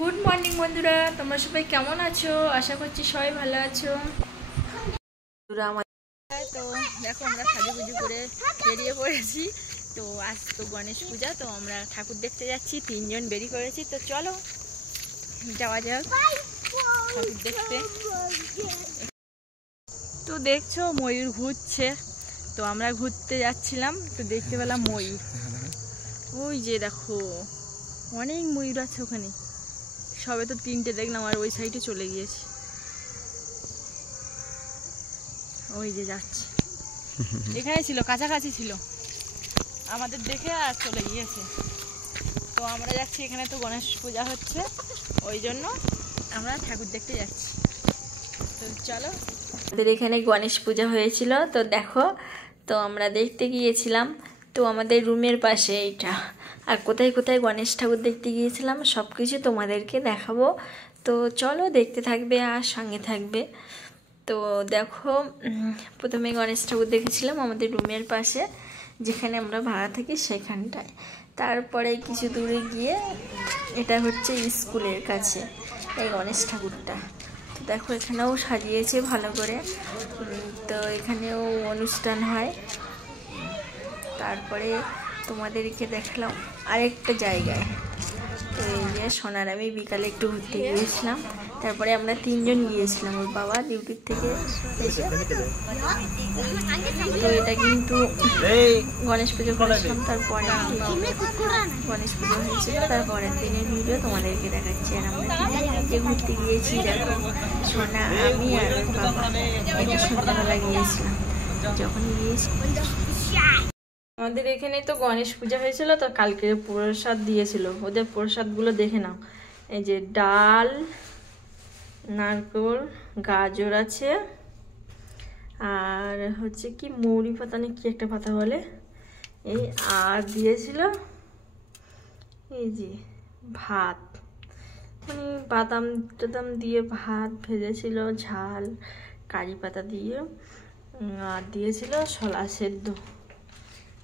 Good morning বন্ধুরা, তোমরা সবাই কেমন আছো? আশা করছি সবাই ভালো আছো। তো দেখো আমরা সাজুগুজু করে বেরিয়ে পড়েছি। তো আজ তো গণেশ পূজা, তো আমরা ঠাকুর দেখতে যাচ্ছি, 3 জন বেরিয়ে পড়েছি। তো চলো যাওয়া যাক ঠাকুর দেখতে। তো দেখছো ময়ূর ঘুরছে, তো আমরা ঘুরতে যাচ্ছিলাম, তো দেখতে পেলাম ময়ূর। ওই যে দেখো অনেক ময়ূর আছে ওখানে, সবে তো 3টে দেখলাম আর ওই সাইডে চলে গিয়েছে। ওই যে যাচ্ছে, এখানে ছিল, কাছাকাছি ছিল, আমাদের দেখে আর চলে গিয়েছে। তো আমরা যাচ্ছি, এখানে তো গণেশ পূজা হচ্ছে, ওই জন্য আমরা ঠাকুর দেখতে যাচ্ছি। তো চলো, আমাদের এখানে গণেশ পূজা হয়েছিল, তো দেখো, তো আমরা দেখতে গিয়েছিলাম। তো আমাদের রুমের পাশে এইটা, আর কোথায় কোথায় গণেশ ঠাকুর দেখতে গিয়েছিলাম সব কিছু তোমাদেরকে দেখাবো। তো চলো দেখতে থাকবে আর সঙ্গে থাকবে। তো দেখো, প্রথমে গণেশ ঠাকুর দেখেছিলাম আমাদের রুমের পাশে, যেখানে আমরা ভাড়া থাকি সেখানটায়। তারপরে কিছু দূরে গিয়ে, এটা হচ্ছে স্কুলের কাছে এই গণেশ ঠাকুরটা। তো দেখো এখানেও সাজিয়েছে ভালো করে, তো এখানেও অনুষ্ঠান হয়। তারপরে তোমাদেরকে দেখালাম আরেকটা জায়গায়, তো এই যে সোনার আমি বিকালে একটু ঘুরতে গিয়েছিলাম। তারপরে আমরা 3 জন গিয়েছিলাম, ওর বাবা ডিউটির থেকে এসে। তো এটা কিন্তু গণেশ পুজো করেছিলাম, তারপরে গণেশ পুজো হয়েছিল, তারপরের দিনের ভিডিও তোমাদেরকে দেখাচ্ছি। আর আমরা 3 জন ঘুরতে গিয়েছি, দেখো সোনা, আমি আর ওর বাবা। এটা সন্ধ্যাবেলা গিয়েছিলাম, যখন গিয়েছি। আমাদের এখানে তো গণেশ পূজা হয়েছিল, তো কালকে প্রসাদ দিয়েছিল। ওদের প্রসাদগুলো দেখে নাও, এই যে ডাল, নারকেল, গাজর আছে, আর হচ্ছে কি মৌরি পাতা না কি একটা পাতা বলে, এই আর দিয়েছিল এই যে ভাত, মানে বাদাম টাদাম দিয়ে ভাত ভেজেছিল, ঝাল কারি পাতা দিয়ে, আর দিয়েছিল শলা সেদ্ধ।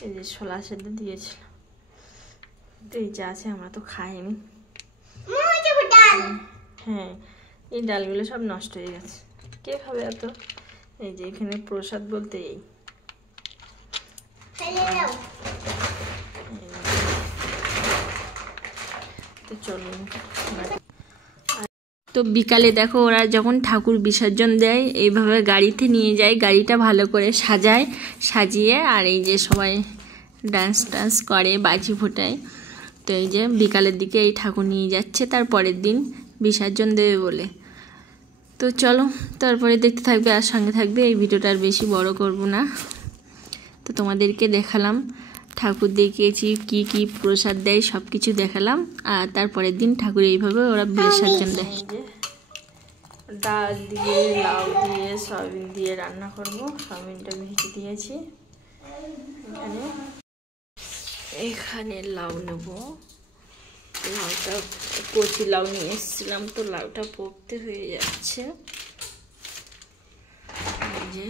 এই যে ছোলা সেদ্ধ দিয়েছিল। তো এই যা আছে, আমরা তো খাইনি। হ্যাঁ, এই ডালগুলো সব নষ্ট হয়ে গেছে, কে খাবে এত? এই যে এখানে প্রসাদ বলতে এই। তো চলুন, তো বিকালে দেখো ওরা যখন ঠাকুর বিসর্জন দেয়, এইভাবে গাড়িতে নিয়ে যায়, গাড়িটা ভালো করে সাজায়, সাজিয়ে, আর এই যে সবাই ডান্স টান্স করে, বাজি ফোটায়। তো এই যে বিকালের দিকে এই ঠাকুর নিয়ে যাচ্ছে, তার পরের দিন বিসর্জন দেবে বলে। তো চলো তারপরে দেখতে থাকবে আর সঙ্গে থাকবে। এই ভিডিওটা আর বেশি বড় করব না, তো তোমাদেরকে দেখালাম ঠাকুর দেখিয়েছি, কি কি প্রসাদ দেয় সব কিছু দেখালাম। আর তারপরের দিন ঠাকুর এইভাবে ওরা বিসর্জন দেয়। ডাল দিয়ে, লাউ দিয়ে, সয়াবিন দিয়ে রান্না করব। সয়াবিনটা ভেজে দিয়েছি। এখানে লাউ নেব, লাউটা কচি লাউ নিয়ে এসেছিলাম, তো লাউটা পোক্ত হয়ে যাচ্ছে। এই যে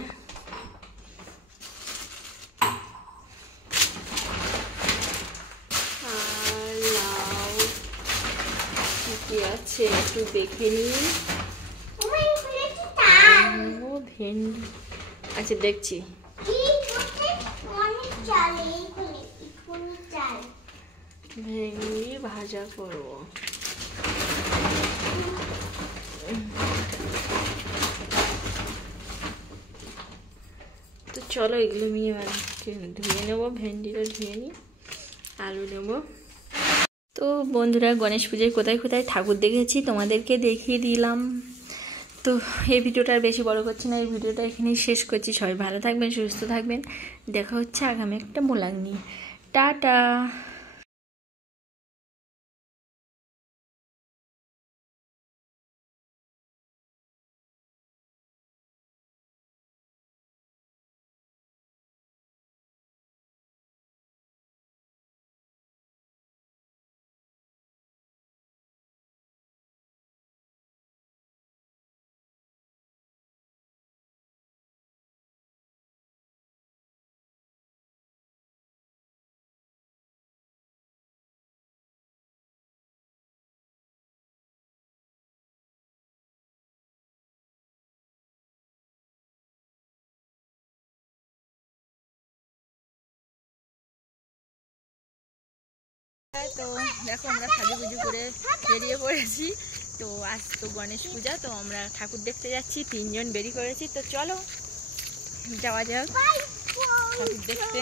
আর লাউ কি আছে একটু দেখে নিই। ভেন্ডি আচ্ছা দেখছি, ভেন্ডি ভাজা করবো। তো চলো এগুলো নিয়ে ধুয়ে নেবো, ভেন্ডিটা ধুয়ে নিই, আলু নেবো। তো বন্ধুরা, গণেশ পূজায় কোথায় কোথায় ঠাকুর দেখেছি তোমাদেরকে দেখিয়ে দিলাম। তো এই ভিডিওটা আর বেশি বড় করছি না, এই ভিডিওটা এখানেই শেষ করছি। সবাই ভালো থাকবেন, সুস্থ থাকবেন, দেখা হচ্ছে আগামী একটা ব্লগ নিয়ে। টাটা। তো দেখো আমরা সাজুগুজু করে বেরিয়ে পড়েছি। তো আজ তো গণেশ পূজা, তো আমরা ঠাকুর দেখতে যাচ্ছি, 3 জন বেরিয়ে পড়েছি। তো চলো যাওয়া যাক ঠাকুর দেখতে।